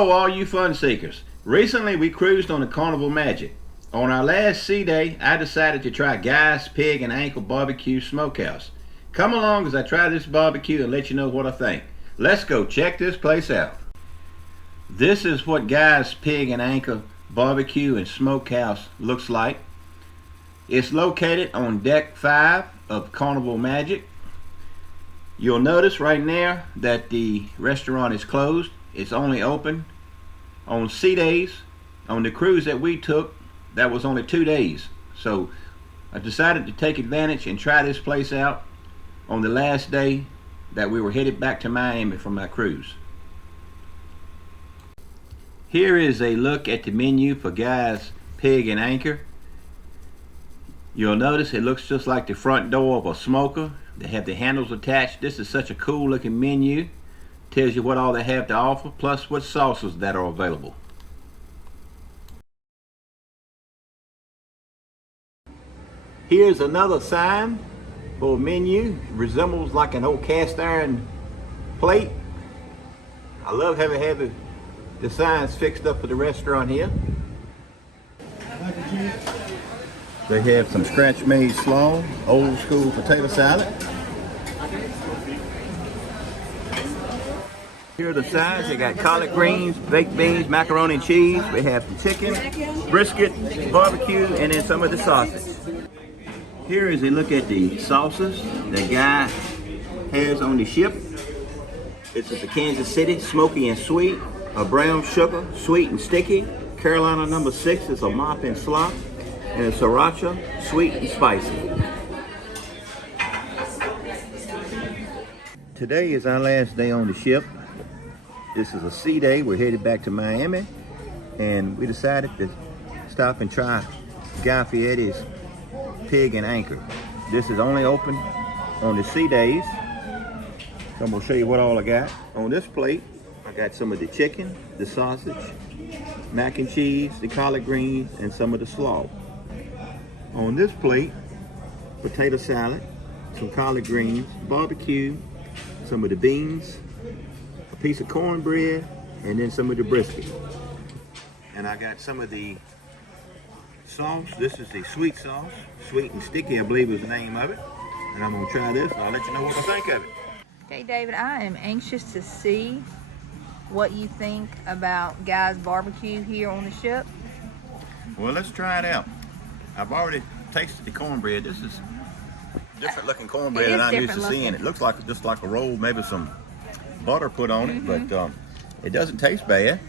Hello all you fun seekers. Recently we cruised on the Carnival Magic. On our last sea day, I decided to try Guy's Pig and Ankle Barbecue Smokehouse. Come along as I try this barbecue and let you know what I think. Let's go check this place out. This is what Guy's Pig and Ankle Barbecue and Smokehouse looks like. It's located on deck 5 of Carnival Magic. You'll notice right now that the restaurant is closed. It's only open on sea days. On the cruise that we took, that was only 2 days. So I decided to take advantage and try this place out on the last day that we were headed back to Miami from our cruise. Here is a look at the menu for Guy's Pig and Anchor. You'll notice it looks just like the front door of a smoker. They have the handles attached. This is such a cool looking menu. Tells you what all they have to offer, plus what sauces that are available. Here's another sign for a menu. It resembles like an old cast iron plate. I love having the signs fixed up for the restaurant here. They have some scratch made slaw, old school potato salad. Here are the sides. They got collard greens, baked beans, macaroni and cheese. We have some chicken, brisket, barbecue, and then some of the sausage. Here is a look at the sauces that Guy has on the ship. This is the Kansas City, smoky and sweet, a brown sugar, sweet and sticky. Carolina number 6 is a mop and slop, and a sriracha, sweet and spicy. Today is our last day on the ship. This is a sea day. We're headed back to Miami, and we decided to stop and try Guy Fieri's Pig and Anchor. This is only open on the sea days. So I'm gonna show you what all I got. On this plate, I got some of the chicken, the sausage, mac and cheese, the collard greens, and some of the slaw. On this plate, potato salad, some collard greens, barbecue, some of the beans, a piece of cornbread, and then some of the brisket. And I got some of the sauce. This is the sweet sauce, sweet and sticky, I believe is the name of it. And I'm gonna try this and I'll let you know what I think of it. Okay, David, I am anxious to see what you think about Guy's barbecue here on the ship. Well, let's try it out. I've already tasted the cornbread. This is different looking cornbread than I'm used to seeing. It looks like just like a roll, maybe some butter put on it, but it doesn't taste bad.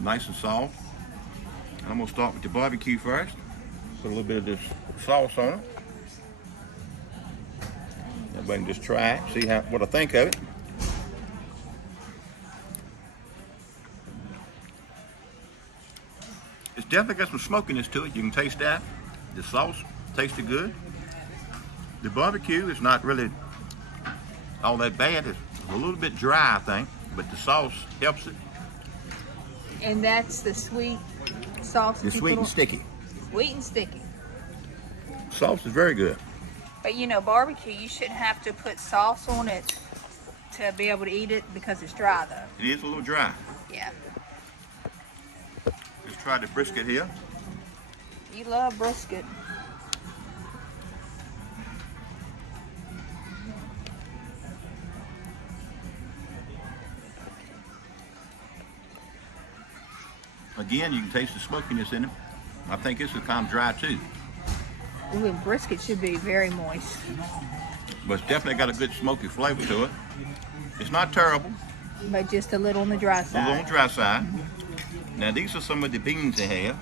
Nice and soft. I'm gonna start with the barbecue first. Put a little bit of this sauce on it. Everybody can just try it, see what I think of it. It's definitely got some smokiness to it. You can taste that. The sauce tasted good. The barbecue is not really all that bad. It's a little bit dry, I think, but the sauce helps it. And that's the sweet sauce. It's sweet and sticky. Sweet and sticky. Sauce is very good. But you know, barbecue, you shouldn't have to put sauce on it to be able to eat it because it's dry though. It is a little dry. Yeah. Let's try the brisket here. You love brisket. Again, you can taste the smokiness in it. I think this is kind of dry too. Ooh, and brisket should be very moist. But it's definitely got a good smoky flavor to it. It's not terrible. But just a little on the dry side. A little on the dry side. Now these are some of the beans they have.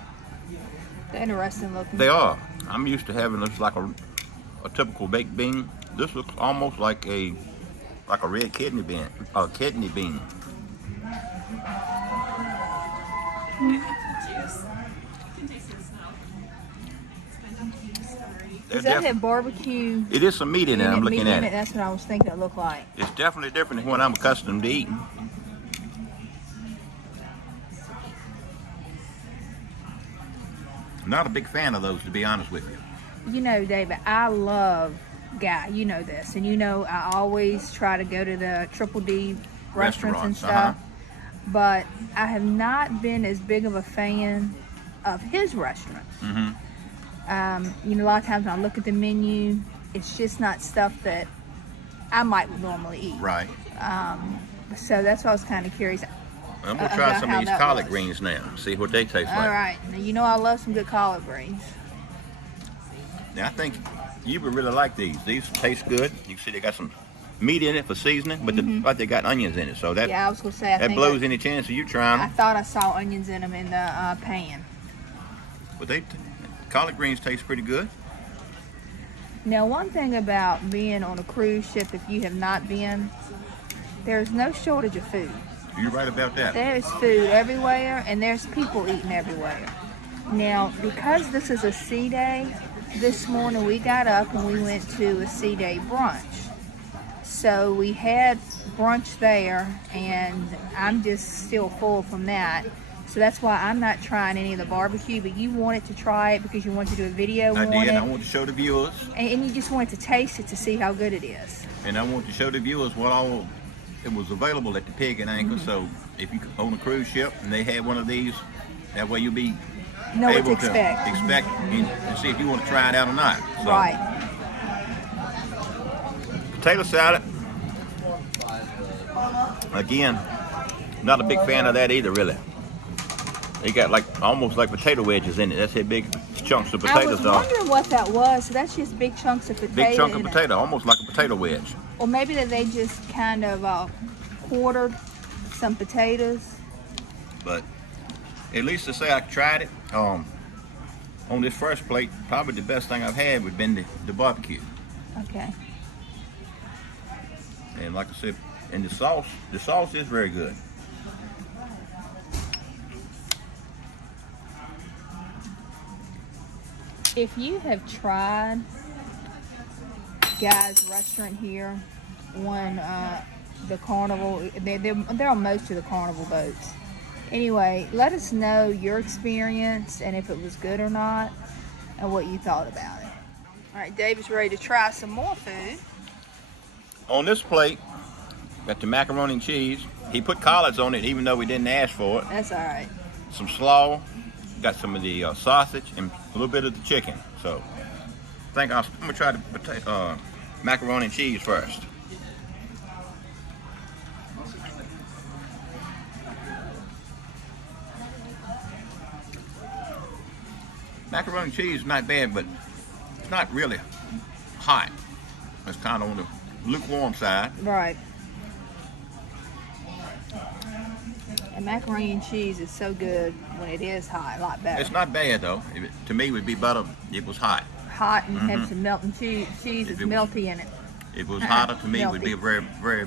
They're interesting looking. They are. I'm used to having this like a typical baked bean. This looks almost like a red kidney bean. Does that have barbecue? It is some meat in it. I'm looking at it. That's what I was thinking it looked like. It's definitely different than what I'm accustomed to eating. Not a big fan of those, to be honest with you. You know, David, I love Guy. You know this, and you know I always try to go to the Triple D restaurants and stuff. but I have not been as big of a fan of his restaurant. You know, a lot of times when I look at the menu, it's just not stuff that I might normally eat. Right. So that's why I was kind of curious. I'm gonna try some of these collard greens now. See what they taste like. All right. Now, you know I love some good collard greens. Now I think you would really like these. These taste good. You can see they got some meat in it for seasoning, but like they got onions in it. So that I was gonna say that blows any chance of you trying I them. thought I saw onions in them in the pan. But collard greens taste pretty good. Now, one thing about being on a cruise ship, if you have not been, there's no shortage of food. You're right about that. There's food everywhere, and there's people eating everywhere. Now, because this is a sea day, this morning we got up and we went to a sea day brunch. So we had brunch there, and I'm just still full from that. So that's why I'm not trying any of the barbecue, but you wanted to try it because you wanted to do a video on it. I did. I want to show the viewers. And you just wanted to taste it to see how good it is. And I want to show the viewers what all it was available at the Pig and Anchor. So if you own a cruise ship and they had one of these, that way you'll be know what able to expect. And see if you want to try it out or not. So, Right. potato salad. Again, not a big fan of that either, really. They got almost like potato wedges in it. That's how big chunks of potatoes are. I was wondering what that was. So that's just big chunks of potato. Big chunk of potato, almost like a potato wedge. Or maybe that they just kind of quartered some potatoes. But at least to say I tried it, on this first plate, probably the best thing I've had would have been the barbecue. Okay. And like I said, and the sauce is very good. If you have tried Guy's restaurant here on the Carnival, they're on most of the Carnival boats. Anyway, let us know your experience and if it was good or not and what you thought about it. All right, David's ready to try some more food. On this plate, got the macaroni and cheese. He put collards on it even though we didn't ask for it. That's all right. Some slaw, got some of the sausage and a little bit of the chicken. So I think I'm gonna try the macaroni and cheese first. Macaroni and cheese is not bad, but it's not really hot. It's kind of on the lukewarm side. Right. And macaroni and cheese is so good when it is hot, a lot better. It's not bad though. To me, it would be better if it was hot. Hot and had some melting cheese. Cheese is melty in it. If it was hotter, to me, it would be very, very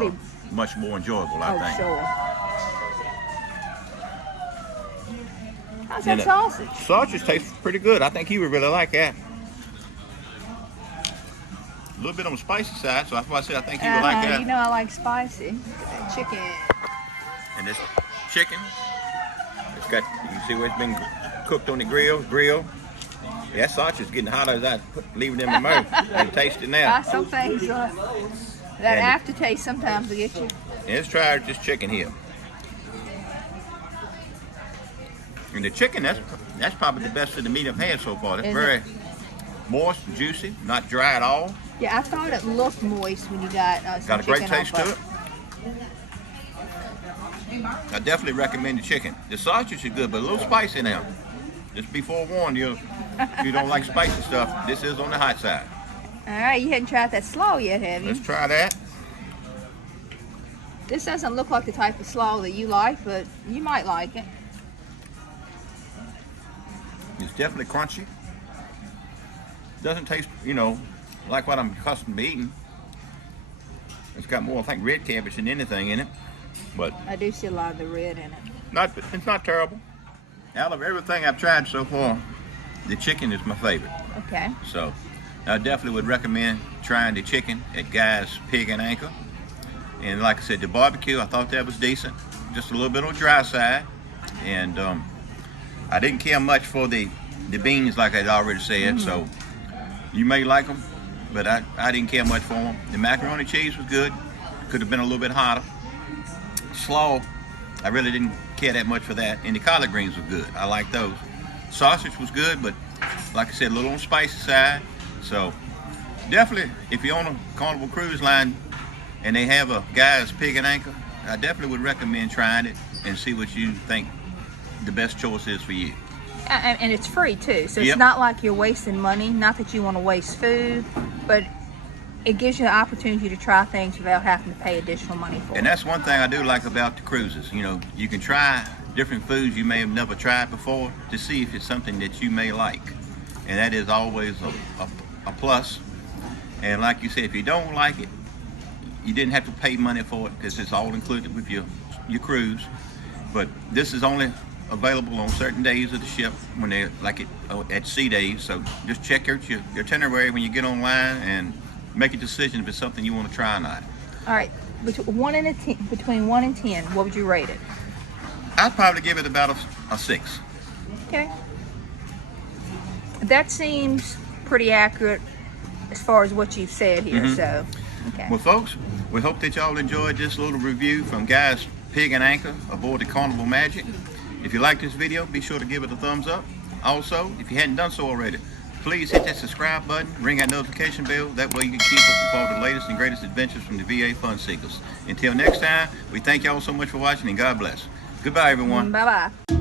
Be- much more enjoyable, I think. Sure. How's And that sausage? Sausage tastes pretty good. I think he would really like that. A little bit on the spicy side, so that's why I said I think he would like that. You know I like spicy. Look at that chicken. And this chicken, it's got, you can see where it's been cooked on the grill. Yeah, that sausage is getting hotter as I leave it in my mouth. You can taste it now. Some things, that aftertaste sometimes will get you. And let's try this chicken here. And the chicken, that's probably the best of the meat I've had so far. It's very moist, juicy, not dry at all. Yeah, I thought it looked moist when you got some Got a great chicken taste to it. I definitely recommend the chicken. The sausage is good, but a little spicy now. Just be forewarned, if you don't like spicy stuff, this is on the hot side. All right, you hadn't tried that slaw yet, have you? Let's try that. This doesn't look like the type of slaw that you like, but you might like it. It's definitely crunchy. Doesn't taste, like what I'm accustomed to eating. It's got more, I think, red cabbage than anything in it. But I do see a lot of the red in it. it's not terrible. Out of everything I've tried so far, the chicken is my favorite. Okay. So I definitely would recommend trying the chicken at Guy's Pig and Anchor. And like I said, the barbecue, I thought that was decent. Just a little bit on the dry side. And I didn't care much for the beans, like I'd already said. So you may like them, but I didn't care much for them. The macaroni and cheese was good. Could have been a little bit hotter. slaw, I really didn't care that much for that. And the collard greens were good. I like those. Sausage was good, but like I said, a little on the spicy side. So definitely, if you're on a Carnival cruise line and they have a Guy's Pig and Anchor, I definitely would recommend trying it and see what you think the best choice is for you. And it's free too, so Yep. it's not like you're wasting money. Not that you want to waste food, but it gives you the opportunity to try things without having to pay additional money for And it. that's one thing I do like about the cruises. You know, you can try different foods you may have never tried before to see if it's something that you may like. And that is always a plus. And like you said, if you don't like it, you didn't have to pay money for it because it's all included with your cruise. But this is only available on certain days of the ship when they're like at sea days. So just check out your itinerary when you get online and make a decision if it's something you want to try or not. All right, between 1 and 10, what would you rate it? I'd probably give it about a 6. Okay. That seems pretty accurate as far as what you've said here, so, okay. Well, folks, we hope that y'all enjoyed this little review from Guy's Pig and Anchor aboard the Carnival Magic. If you like this video, be sure to give it a thumbs up. Also, if you hadn't done so already, please hit that subscribe button, ring that notification bell. That way you can keep up with all the latest and greatest adventures from the VA Fun Seekers. Until next time, we thank y'all so much for watching and God bless. Goodbye, everyone. Bye-bye.